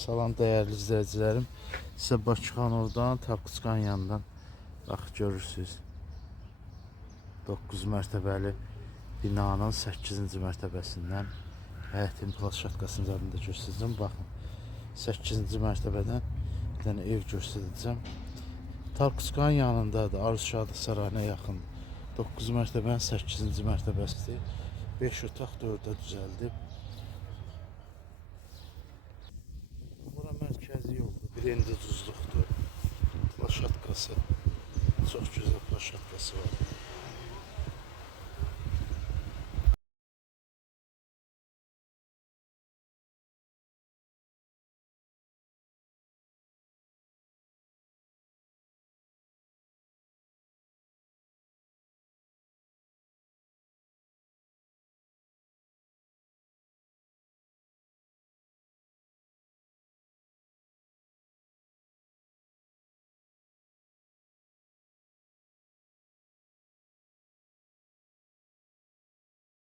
Salam dəyərli izləyicilərim. Sizə Bakıxanovdan, Tapkıçkan yanından bax görürsüz. 9 mərtəbəli binanın 8-ci mərtəbəsindən həyətin plaşatkasının üzərində göstərəcəm. Baxın, 8-ci mərtəbədən bir dənə ev göstərəcəm. Tapkıçkan yanındadır, Arzuçadıq sarayına yaxın. 9 mərtəbənin 8-ci mərtəbəsidir. 5 otaq 4-ə düzəldib. Bura mərkəzi yoldur, birinci düzlükdür. Plaşatkası, çox gözəl plaşatkası var.